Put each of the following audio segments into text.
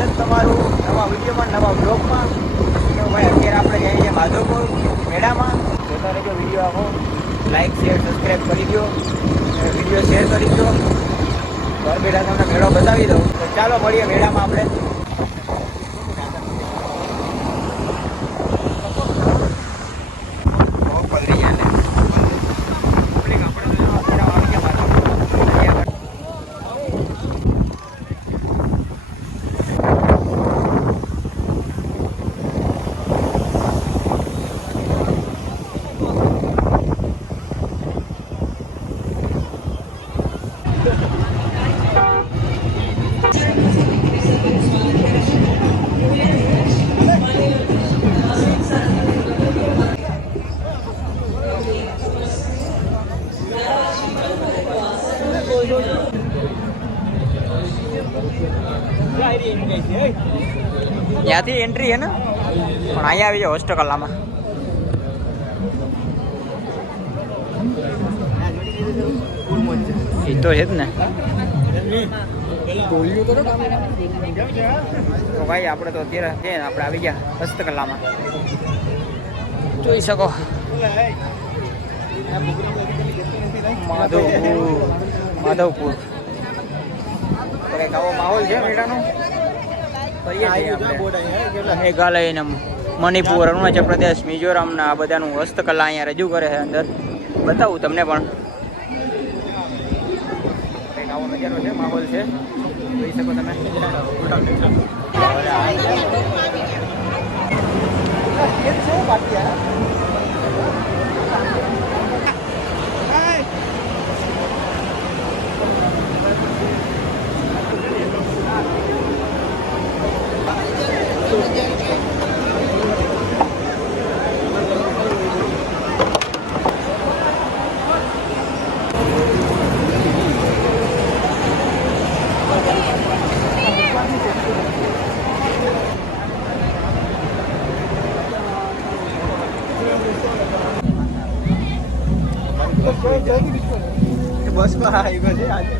છે તમારું નવા વિડીયોમાં, નવા બ્લોગમાં. તો ભાઈ અત્યારે આપણે જઈએ છીએ માધવપુર મેળામાં. જોતા રહેજો વિડીયો આખો. લાઈક શેર સબસ્ક્રાઈબ કરી દો, વિડીયો શેર કરી દો. ઘર બેઠા તમને મેળો બતાવી દઉં. તો ચાલો મળીએ મેળામાં આપણે. ત્યાંથી એન્ટ્રી હે ને, પણ અહીંયા આવી જાઓ હસ્તકલામાં. એ તો છે જ ને. તો ભાઈ આપણે તો અત્યારે છે ને, આપણે આવી ગયા હસ્તકલામાં. જોઈ શકો માધવપુર. તો કંઈક આવો માહોલ છે મેળાનો. મેઘાલય ને મણિપુર, અરુણાચલ પ્રદેશ, મિઝોરમના આ બધાનું હસ્તકલા અહીંયા રજૂ કરે છે. અંદર બતાવું તમને પણ. કંઈક આવો નજારો છે, માહોલ છે, જોઈ શકો તમે. બસમાં આવ્યો છે આજે.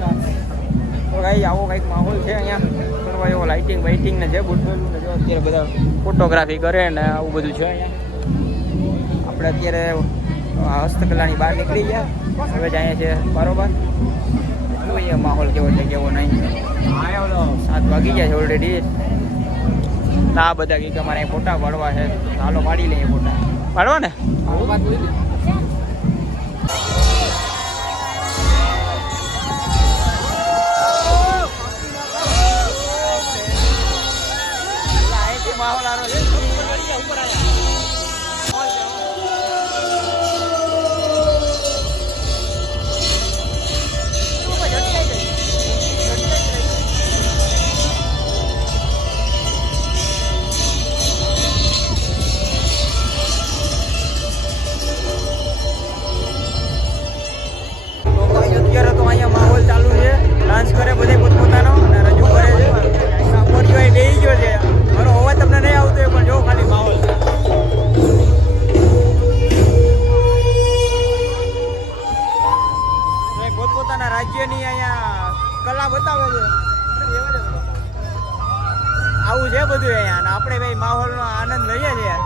તો કાંઈ આવો કંઈક માહોલ છે અહીંયા કરવા એવો. લાઇટિંગ વાઇટિંગ ને જે ગોઠવેલું ને જો અત્યારે બધા ફોટોગ્રાફી કરે ને આવું બધું છે અહીંયા. આપણે અત્યારે હસ્તકલાની બહાર નીકળી ગયા, હવે જ અહીંયા છે બરોબર. જોઈએ માહોલ કેવો છે કેવો નહીં. 7 વાગી ગયા છે ઓલરેડી. આ બધા કંઈક અમારે ફોટા પાડવા છે. ચાલો પાડી લઈએ ફોટા. પાડવા ને માહોલ આનો છે. ઉપર અત્યારે તો અહીંયા માહોલ ચાલુ છે. ડાન્સ કરે બધે પોતપોતાનો અને રજૂ કરે છે. મોટી બેસી ગયો છે. મારો અવાજ તમને નહીં આવતો પણ જો ખાલી માહોલ. પોતપોતાના રાજ્યની અહીંયા કલા બતાવે છે. આવું છે બધું અહીંયા. અને આપણે ભાઈ માહોલનો આનંદ લઈએ છીએ.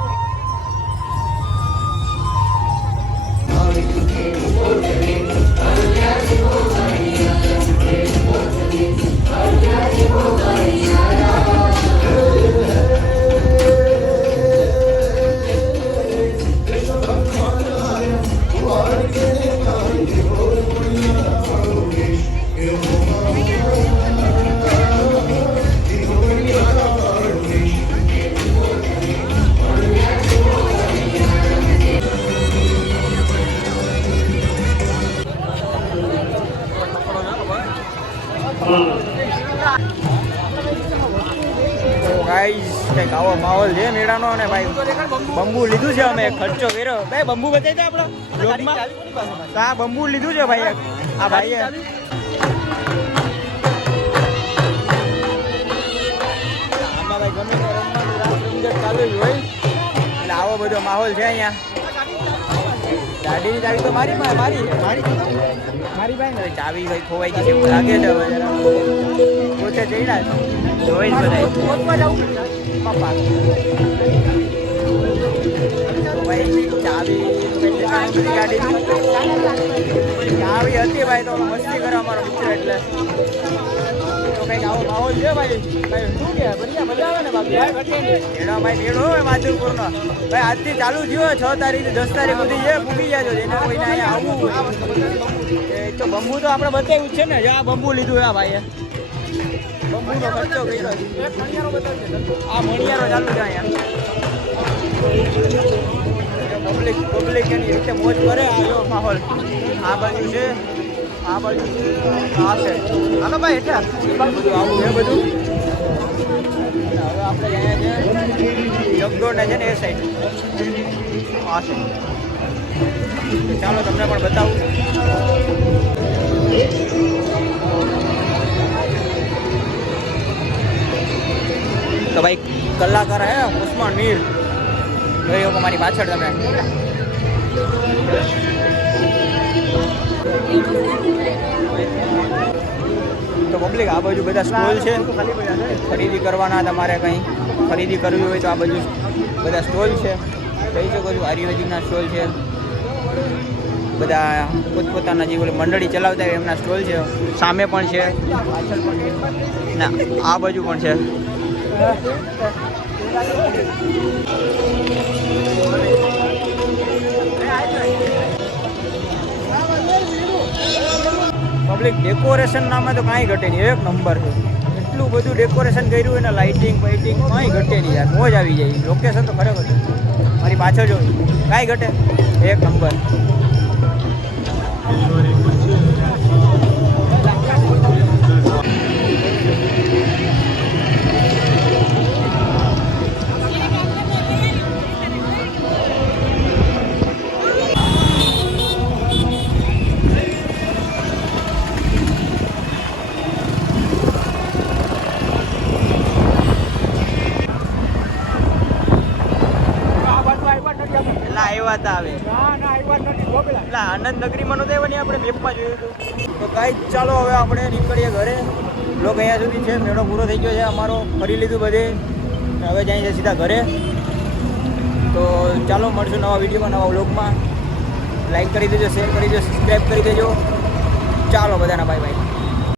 કંઈક આવો માહોલ છે મેળાનો. અને ભાઈ બંબુ લીધું છે અમે, ખર્ચો કર્યો. ભાઈ બંબુ બતાવી દે આપણો બ્લોગમાં. હા બંબુ લીધું છે ભાઈ. આ ભાઈએ આમાં ભાઈ ગમે તે રમવાનું ચાલુ જ હોય. એટલે આવો બધો માહોલ છે અહીંયા. ગાડીની ચાવી તો મારી ભાઈ ને ચાવી ભાઈ ખોવાઈ ગઈ છે એવું લાગે છે. પોતે ચડ્યા જોઈ જ બધાય. તો ભાઈ ચાવી ગાડી ચાવી હતી ભાઈ, તો મસ્તી કરે અમારો મિત્ર એટલે તો કંઈક આવો માહોલ છે ભાઈ. ભાઈ શું કે બધા મજા આવે ને બાકી એનો ભાઈ મેળો હોય માધુપુરનો ભાઈ. આજથી ચાલુ થયો 6 તારીખ 10 તારીખ સુધી છે. પૂકી જાય જેને કોઈને અહીંયા આવવું હોય એ તો બંબુ તો આપણે બતાવ્યું જ છે ને. આ બંબુ લીધું આ ભાઈએ, બંબુનો ખર્ચો કર્યો. આ મણિયારો ચાલુ છે અહીંયા. પબ્લિક એની રીતે મોજ કરે. આવ્યો માહોલ આ બાજુ છે, આ બાજુ છે, આ છે. હાલો ભાઈ એટલે બધું આવું છે બધું. હવે આપણે અહીંયા છે જગદોડ ને છે ને એ સાઈડ આ છે. ચાલો તમને પણ બતાવું. તો ભાઈ કલાકાર હે ઉસ્માન મીર જોઈ શકો મારી પાછળ તમે. તો પબ્લિક આ બાજુ બધા સ્ટોલ છે. ખરીદી કરવાના તમારે કંઈ ખરીદી કરવી હોય તો આ બાજુ બધા સ્ટોલ છે. કહી શકો છો આયુર્વેદિકના સ્ટોલ છે. બધા પોતપોતાના જે મંડળી ચલાવતા હોય એમના સ્ટોલ છે. સામે પણ છે, પાછળ પણ છે, ના આ બાજુ પણ છે. પબ્લિક ડેકોરેશન નામે તો કાંઈ ઘટે નહીં, એક નંબર છે. એટલું બધું ડેકોરેશન કર્યું હોય ને, લાઇટિંગ બાઇટિંગ કાંઈ ઘટે નહીં યાર, મોજ આવી જાય. લોકેશન તો ખરેખર મારી પાછળ જો કાંઈ ઘટે, એક નંબર. આનંદ નગરીમાં નહોતા આવ્યા ને આપણે મેપમાં જોયું હતું. તો કાંઈ ચાલો હવે આપણે નીકળીએ ઘરે. લોક અહીંયા સુધી છે, મેળો પૂરો થઈ ગયો છે અમારો, ફરી લીધું બધે. હવે જાય છે સીધા ઘરે. તો ચાલો મળશું નવા વિડીયોમાં, નવા વ્લોગમાં. લાઈક કરી દેજો, શેર કરી દેજો, સબસ્ક્રાઈબ કરી દેજો. ચાલો બધાના બાય બાય.